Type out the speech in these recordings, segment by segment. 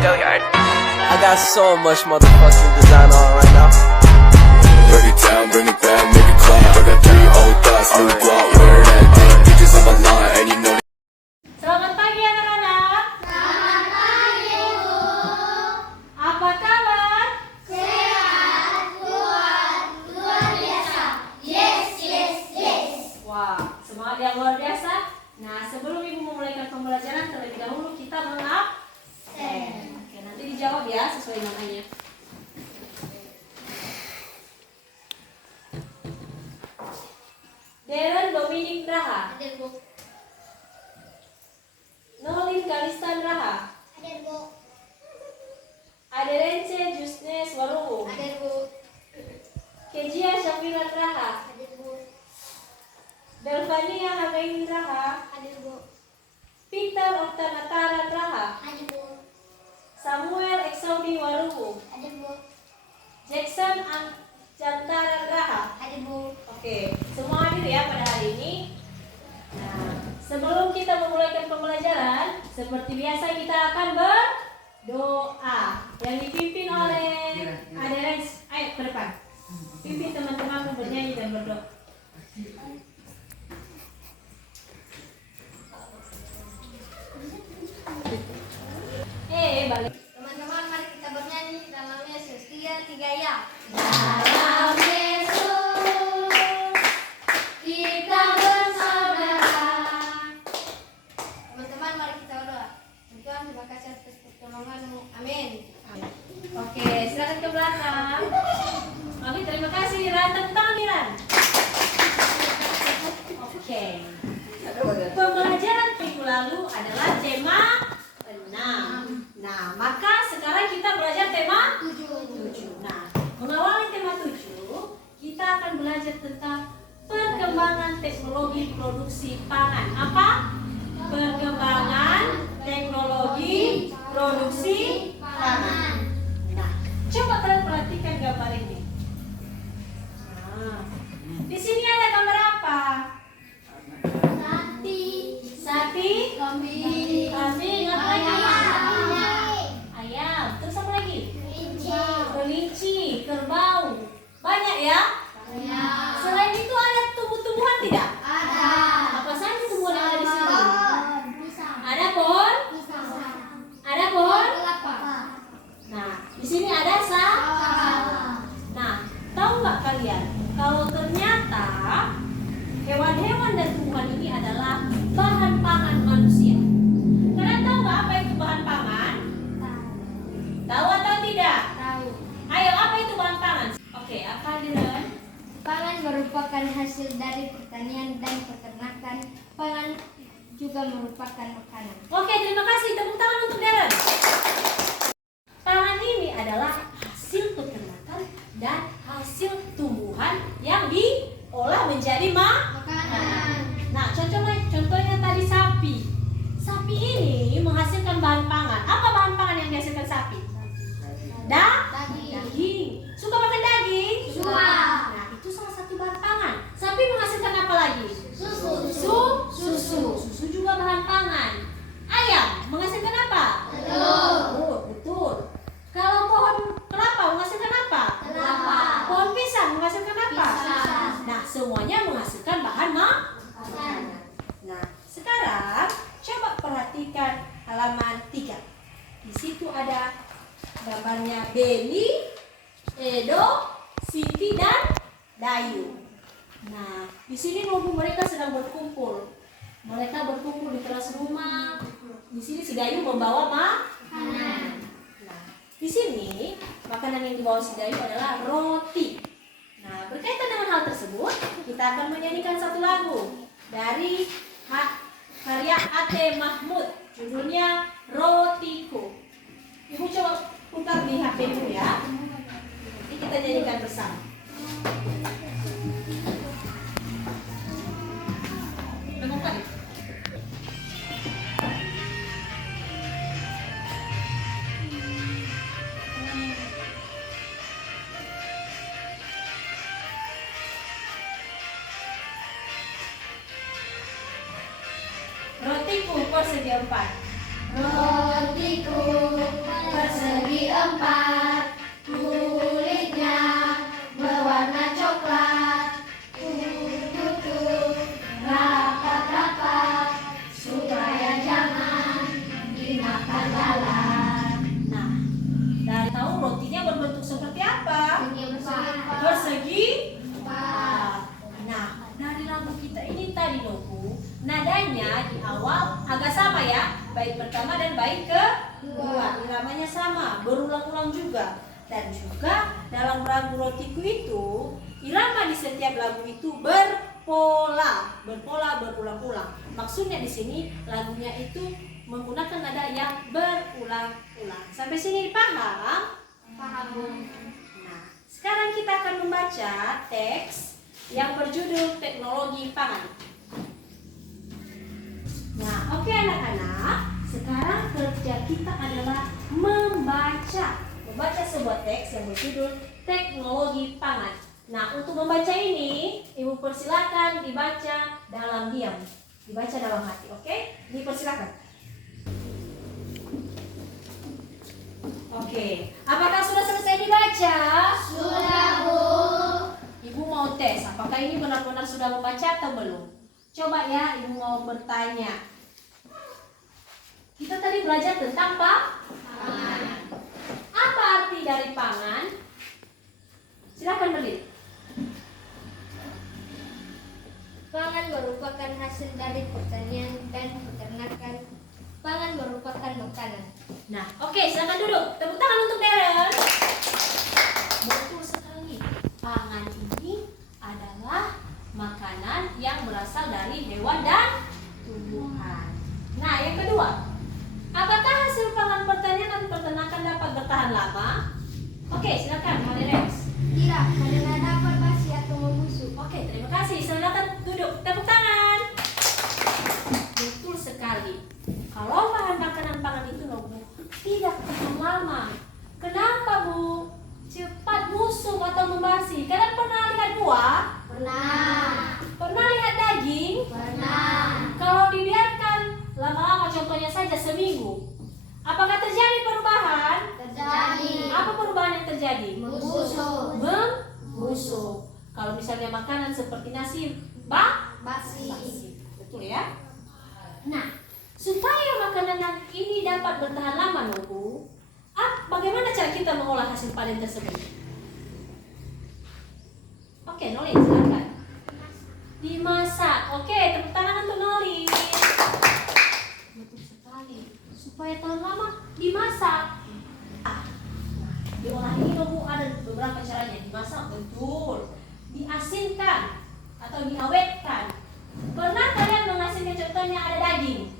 Go yard. I got so much motherfucking design on right now. Break it down, bring it back, make it clap. I got 3 old thoughts, new guap, wear that thing. Bitches on my line, and you know. Selamat pagi anak-anak. Selamat pagi, Bu. Apa kabar? Sehat, kuat, luar biasa. Yes, yes, yes. Wah, semangat yang luar biasa. Nah, sebelum Ibu memulaikan pembelajaran, terlebih dahulu kita mengabsen. Oke, nanti dijawab ya sesuai namanya. Darren Dominic Raha, Hadir, Bu. Nolin Kalistan Raha, Hadir, Bu. Aderence Jusnes Waru, Hadir, Bu. Kejia Syafiran Raha, Hadir, Bu. Delvania Hagain Raha, Hadir, Bu. Peter Oktanataran Raha, Hadir, Bu. Samuel Exaudi Waru, Hadir, Bu. Jackson Jantaran Raha. Hadir, Bu. Oke, semua hadir ya pada hari ini. Nah, sebelum kita memulai pembelajaran, seperti biasa kita akan berdoa yang dipimpin oleh Aderens. Ayo ke depan. Pimpin teman-teman bernyanyi dan berdoa. Balik. Teman-teman, mari kita bernyanyi dalam Yesus 3 ya. Dalam Yesus kita bersaudara. Teman-teman, mari kita berdoa. Tuhan, terima kasih atas pertolongan-Mu. Amin. Oke, silakan ke belakang. Oke, terima kasih Ran. Tepuk tangan Ran. Oke. Pembelajaran minggu lalu adalah tema 6. Nah, maka sekarang kita belajar tema 7. Nah, mengawali tema 7, kita akan belajar tentang perkembangan teknologi produksi pangan. Apa? Perkembangan teknologi produksi pangan. Nah, coba kalian perhatikan gambar ini. Nah, di sini ada gambar apa? Sapi, Kambing, apa lagi? ayam, Ayam. Terus apa lagi? Kelinci, kerbau. Banyak ya? Selain itu ada tumbuh-tumbuhan tidak? Ada. Apa saja tumbuhan yang ada di sini? Pisang. Ada pohon? Ada pohon? Kelapa. Nah, di sini ada Nah, tahu nggak kalian kalau ternyata hewan-hewan dan tumbuhan ini adalah bahan pangan manusia? Kalian tahu nggak apa itu bahan pangan? Tahu atau tidak? Tahu. Ayo, apa itu bahan pangan? Oke, apa Diren? Pangan merupakan hasil dari pertanian dan peternakan. Pangan juga merupakan makanan. Oke, terima kasih. Tepuk tangan untuk Darren. Pangan ini adalah hasil peternakan dan hasil tumbuhan yang diolah menjadi makanan. Nah, contohnya tadi sapi. Sapi ini menghasilkan bahan pangan. Apa bahan pangan yang dihasilkan sapi? Daging. Suka makan daging? Suka. Nah, itu salah satu bahan pangan. Sapi menghasilkan apa lagi? Susu. Susu juga bahan pangan. Ayam menghasilkan apa? Telur. Oh, betul. Kalau pohon kelapa menghasilkan apa? Kelapa. Pohon pisang menghasilkan apa? Pisang. Nah, semuanya menghasilkan bahan makanan. Nah, sekarang coba perhatikan halaman 3. Di situ ada gambarnya Beni, Edo, Siti dan Dayu. Nah, di sini mereka sedang berkumpul. Mereka berkumpul di teras rumah. Di sini si Dayu membawa makanan. Nah, di sini makanan yang dibawa si Dayu adalah roti. Nah, berkaitan dengan hal tersebut, kita akan menyanyikan satu lagu dari karya Ate Mahmud. Judulnya Rotiku. Ibu coba putar di HP dulu ya. Nanti kita nyanyikan bersama. Temukan. Rotiku persegi 4. Rotiku keempat, kulitnya berwarna coklat, tutup rapat-rapat supaya jangan dimakan lalat. Nah, dari tahu rotinya berbentuk seperti apa? Persegi Persegi. empat. Nah, dari lagu kita ini tadi Nobu, nadanya di awal agak sama ya, bait pertama dan bait kedua. Iramanya sama, berulang-ulang juga. Dan juga dalam lagu rotiku itu, irama di setiap lagu itu berpola berulang-ulang. Maksudnya di sini lagunya itu menggunakan nada yang berulang-ulang. Sampai sini paham? Paham. Nah, sekarang kita akan membaca teks yang berjudul Teknologi Pangan. Nah, oke anak-anak, sekarang kerja kita adalah membaca sebuah teks yang berjudul Teknologi Pangan. Nah, untuk membaca ini, Ibu persilakan dibaca dalam diam, dibaca dalam hati, oke? Dipersilakan. Oke, apakah sudah selesai dibaca? Sudah, Bu. Ibu mau tes, apakah ini benar-benar sudah membaca atau belum? Coba ya, Ibu mau bertanya. Kita tadi belajar tentang pangan. Apa arti dari pangan? Silakan beli. Pangan merupakan hasil dari pertanian dan peternakan. Pangan merupakan makanan. Nah, oke, silakan duduk. Tepuk tangan untuk Darren. Betul sekali. Pangan ini adalah makanan yang berasal dari hewan dan tumbuhan. Nah, yang kedua, apakah hasil pangan pertanian dan peternakan dapat bertahan lama? Oke, silakan, Mari Rex. Tidak, karena dapat basi atau membusuk. Oke, terima kasih. Silakan duduk. Tepuk tangan. Betul sekali. Kalau bahan makanan pangan itu Nobu tidak tahan lama. Kenapa, Bu? Cepat busuk atau membasi. Kalian pernah lihat buah? Pernah. Pernah lihat daging? Pernah. Kalau dibiarkan lama-lama, contohnya saja seminggu, apakah terjadi perubahan? Terjadi. Apa perubahan yang terjadi? Membusuk. Membusuk. Kalau misalnya makanan seperti nasi, Basi. betul ya? Nah, supaya makanan ini dapat bertahan lama, Nobu, bagaimana cara kita mengolah hasil panen tersebut? Oke, Nolin, silakan. Dimasak. Oke, tepuk tangan untuk Nolin. Betul sekali. Supaya tahan lama, dimasak. Diolah ini Nobu ada beberapa caranya. Dimasak, betul. Diasinkan atau diawetkan. Pernah kalian mengasinkan, contohnya ada daging,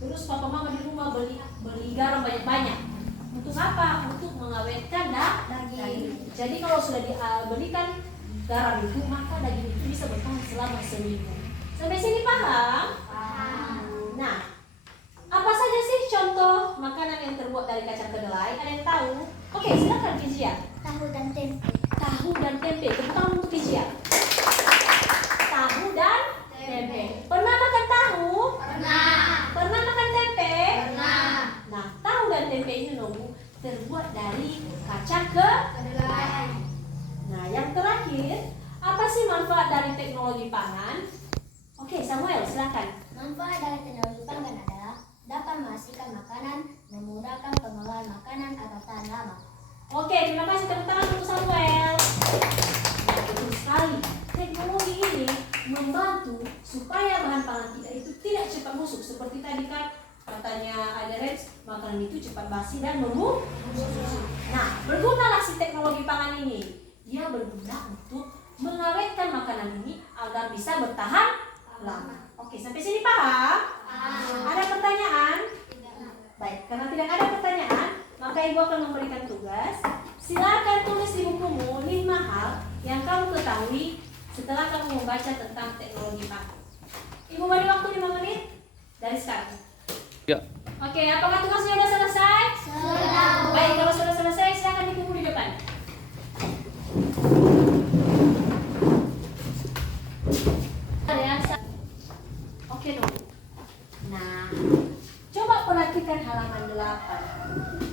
terus papa mama di rumah beli garam banyak-banyak. Untuk apa? Untuk mengawetkan daging. Jadi kalau sudah dibelikan garam itu, maka daging itu bisa bertahan selama seminggu. Sampai sini paham? Paham. Nah, apa saja sih contoh makanan yang terbuat dari kacang kedelai? Ada yang tahu? Oke, silakan Vijia. Tahu dan tempe. Tahu dan tempe. Tepuk tangan untuk Vijia. Tahu dan tempe. Pernah makan tahu? Pernah. Pernah makan tempe? Pernah. Nah, tahu dan tempe ini Nobu terbuat dari kacang kedelai. Nah, yang terakhir, apa sih manfaat dari teknologi pangan? Oke, Samuel, silakan. Manfaat dari teknologi pangan adalah dapat menghasilkan makanan, memudahkan pengolahan makanan agar tahan lama. Oke, terima kasih, tepuk tangan untuk Samuel. Nah, betul sekali. Teknologi ini membantu supaya bahan pangan kita itu tidak cepat busuk. Seperti tadi kan katanya Aderex, makanan itu cepat basi dan membusuk. Nah, bergunalah si teknologi pangan ini. Dia berguna untuk mengawetkan makanan ini agar bisa bertahan lama. Oke, sampai sini paham? Ada pertanyaan? Baik, karena tidak ada pertanyaan, maka Ibu akan memberikan tugas. Silakan tulis di bukumu 5 hal yang kamu ketahui setelah kamu membaca tentang teknologi pangan. Ibu beri waktu 5 menit dari sekarang. Ya. Oke, apakah tugasnya sudah selesai? Sudah. Baik, kalau sudah selesai, silakan dikumpul di depan. Ada yang oke dong. Nah, coba perhatikan halaman 8.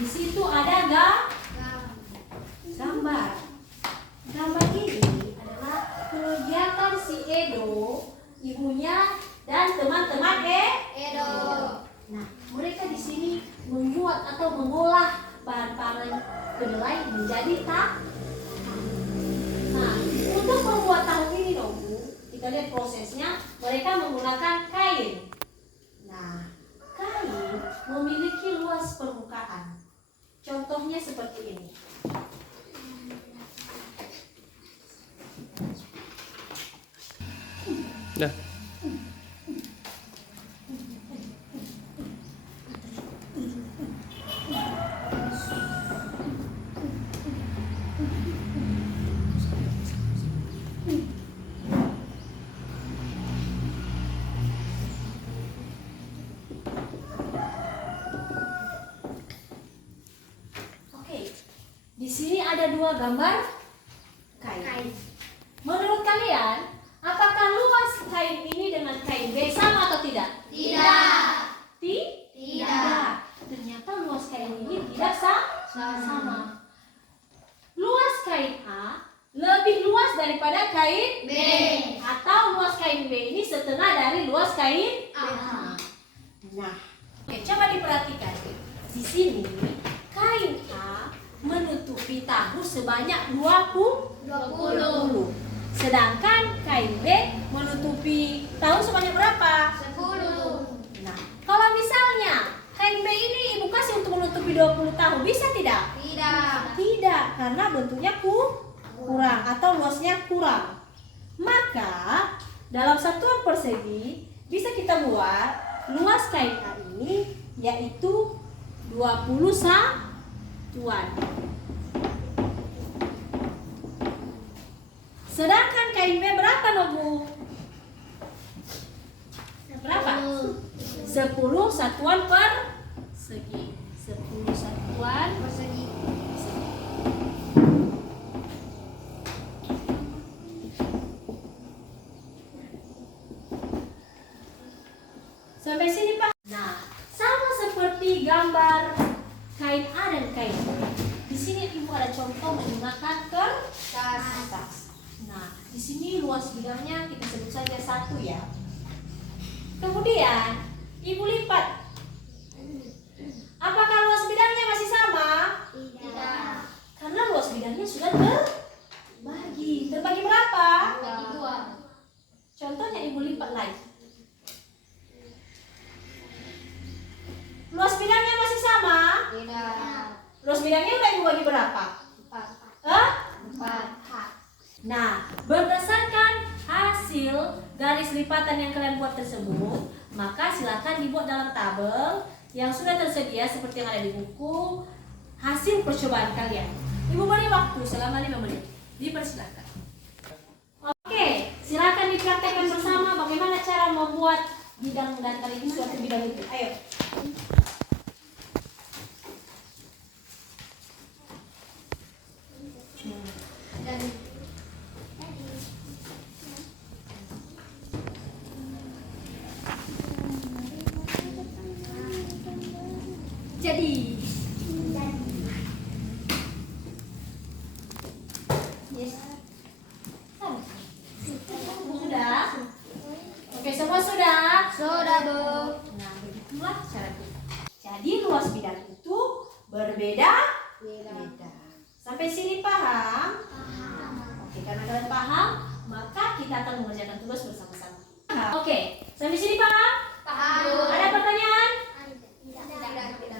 Di situ ada gambar. Gambar ini adalah kegiatan si Edo, ibunya dan teman-teman Edo. Nah, mereka di sini membuat atau mengolah bahan-bahan kedelai menjadi tahu. Nah, untuk membuat tahu ini dong Bu, kita lihat prosesnya. Mereka menggunakan kain. Nah, kain memiliki luas permukaan. Contohnya seperti ini. Dah. Oke, di sini ada dua gambar kain. Menurut kalian, apakah luas kain ini dengan kain B sama atau tidak? Tidak. Tidak. Ternyata luas kain ini tidak sama. Luas kain A lebih luas daripada kain B. Atau luas kain B ini setengah dari luas kain A. Nah, oke, coba diperhatikan. Di sini kain A menutupi tahu sebanyak 20. Sedangkan kain B menutupi tahu sebanyak berapa? 10. Nah, kalau misalnya kain B ini ibu kasih untuk menutupi 20 tahu, bisa tidak? Tidak. Tidak, karena bentuknya kurang atau luasnya kurang. Maka dalam satuan persegi bisa kita buat luas kain A ini yaitu 20 satuan. Sedangkan kain B berapa Bu? Berapa? 10 satuan persegi. 10 satuan Persegi. Sampai sini Pak. Nah, sama seperti gambar kain A dan kain B. Di sini Ibu ada contoh menggunakan kertas. Nah, di sini luas bidangnya kita sebut saja 1 ya. Kemudian Ibu lipat. Apakah luas bidangnya masih sama? Tidak. Karena luas bidangnya sudah terbagi. Terbagi berapa? Bagi 2. Contohnya Ibu lipat lagi. Luas bidangnya masih sama? Tidak. Luas bidangnya udah Ibu bagi berapa? 4. Nah, berdasarkan hasil garis lipatan yang kalian buat tersebut, maka silakan dibuat dalam tabel yang sudah tersedia seperti yang ada di buku hasil percobaan kalian. Ibu beri waktu selama 5 menit. Dipersilakan. Oke, silakan dipraktekkan bersama bagaimana cara membuat bidang dan tali suatu bidang itu. Ayo. Dan Jadi, yes. Sudah? Oke, semua sudah? sudah, Bu. Nah, begitulah caranya. Jadi luas bidang itu berbeda. Sampai sini paham? Oke, karena kalian paham, maka kita akan mengerjakan tugas bersama-sama. Oke, sampai sini paham? Paham. Ada pertanyaan? Tidak.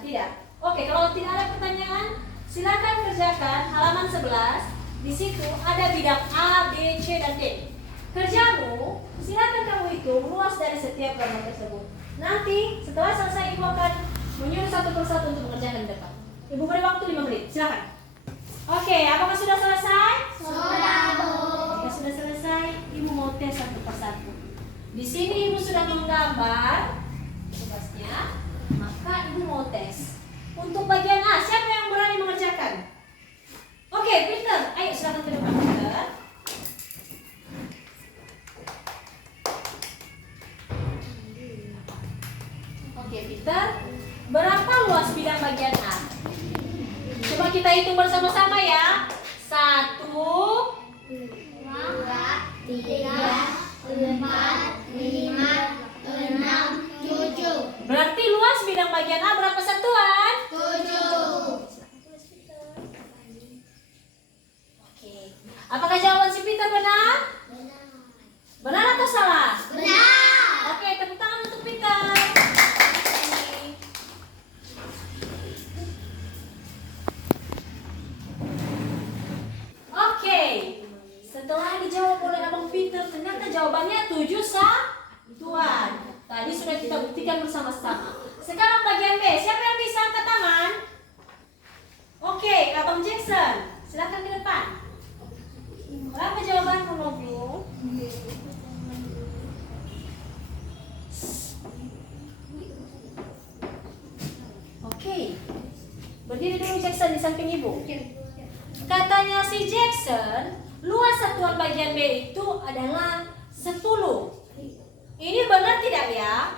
Tidak. Oke, kalau tidak ada pertanyaan, silakan kerjakan halaman 11. Di situ ada bidang A, B, C, dan D. Kerjamu, silakan kamu hitung luas dari setiap gambar tersebut. Nanti setelah selesai Ibu akan menyuruh satu persatu untuk mengerjakan di depan. Ibu beri waktu 5 menit. Silakan. Oke, apakah sudah selesai? Sudah, Bu. Jika sudah selesai, Ibu mau tes satu persatu. Di sini Ibu sudah menggambar tugasnya, maka Ibu mau tes. Untuk bagian A, siapa yang berani mengerjakan? Oke, Peter, ayo silakan ke depan, Peter. Oke, Peter, berapa luas bidang bagian A? Coba kita hitung bersama-sama ya. 1, 2, 3, 4, 5, 6, 7. berarti luas bidang bagian A berapa satuan? 7. Oke. Apakah jawaban si Peter benar? Benar atau salah? Benar. Oke, tepuk tangan untuk Peter. Oke. Setelah dijawab oleh Abang Peter, ternyata jawabannya 7 satuan. Tadi sudah kita buktikan bersama-sama. Sekarang bagian B, siapa yang bisa angkat tangan? Oke, Abang Jackson, silakan ke depan. Berapa jawabanmu, Noblu? Oke, berdiri dulu Jackson di samping ibu. Katanya si Jackson, luas satuan bagian B itu adalah 10. Ini benar tidak ya?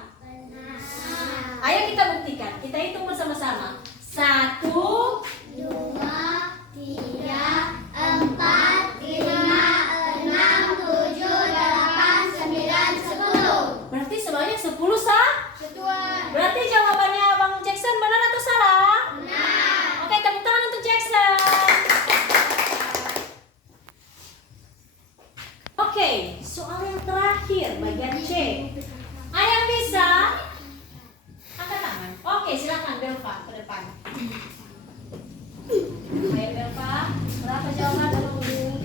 Ayo kita buktikan, kita hitung bersama-sama. 1, 2, 3, 4, 5, 6, 7, 8, 9, 10. berarti sebanyak 10 sah? Satuan. Berarti jawabannya Bang Jackson benar atau salah? Benar. Oke, tepuk tangan untuk Jackson. Oke, soal yang terakhir bagian C. Ada yang bisa? Angkat tangan. Oke, silakan Belva ke depan. Ayo Belva, berapa jawaban dulu?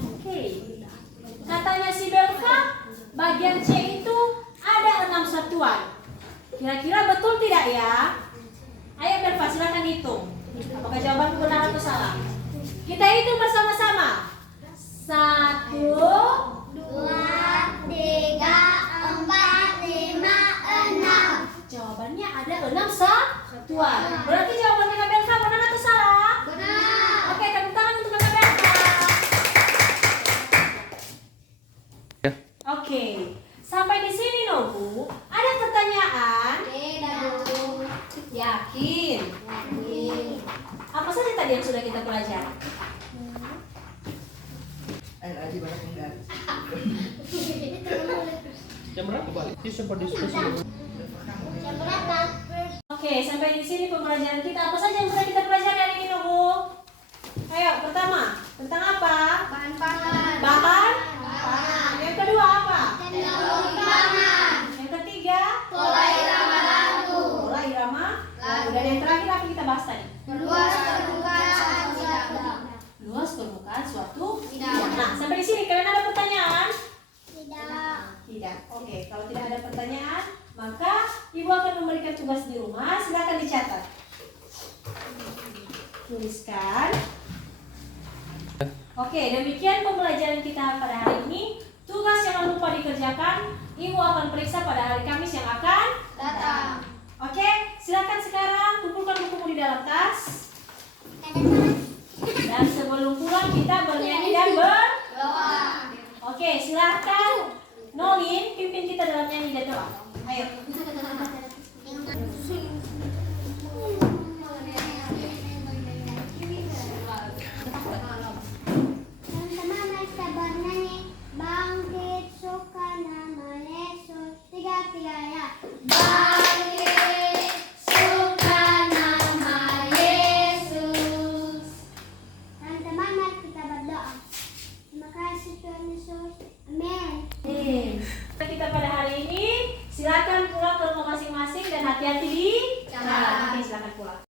Oke. Katanya si Belva, bagian C itu ada 6 satuan. Kira-kira betul tidak ya? Ayo Belva, silakan hitung. Apakah jawabanku benar atau salah? Kita hitung bersama-sama. 1, 2, 3, 4, 5, 6. jawabannya ada 6 satuan. Berarti jawaban Kakak Belva benar atau salah? Benar. Oke, tepuk tangan untuk Kakak Belva. Oke, sampai di sini Nobu. Ada pertanyaan? Tidak, Bu. Yakin? Yakin. Apa saja tadi yang sudah kita pelajari? Jam berapa balik? Ini sempat diskusi. Jam berapa? Oke, sampai di sini pembelajaran kita. Apa saja yang sudah kita pelajari hari ini, Nobu? Ayo, pertama, tentang apa? Bahan pangan. Bahan? Pangan. Yang kedua apa? Teknologi pangan. Yang ketiga? Pola irama lagu. Pola irama lagu. Lagu. Dan yang terakhir apa kita bahas tadi? Luas permukaan suatu bidang. Luas permukaan suatu Bidang. bidang. Nah, sampai di sini kalian ada pertanyaan? Tidak. Tidak. Oke, kalau tidak ada pertanyaan, maka Ibu akan memberikan tugas di rumah. Silakan dicatat. Tuliskan. Oke, demikian pembelajaran kita pada hari ini. Tugas jangan lupa dikerjakan. Ibu akan periksa pada hari Kamis yang akan Datang. Oke, silakan sekarang kumpulkan bukumu di dalam tas. Dan sebelum pulang kita bernyanyi dan Doa. Oke, silakan Nolin pimpin kita dalam nyanyi dan doa. Ayo. Teman-teman mari kita bernyanyi. Bangkit suka nama Yesus. 3 ya. Bangkit suka nama Yesus. Teman-teman mari kita berdoa. Terima kasih Tuhan Yesus. Amin. Kita pada hari ini silakan pulang ke rumah masing-masing dan hati-hati di jalan. Oke, silakan pulang.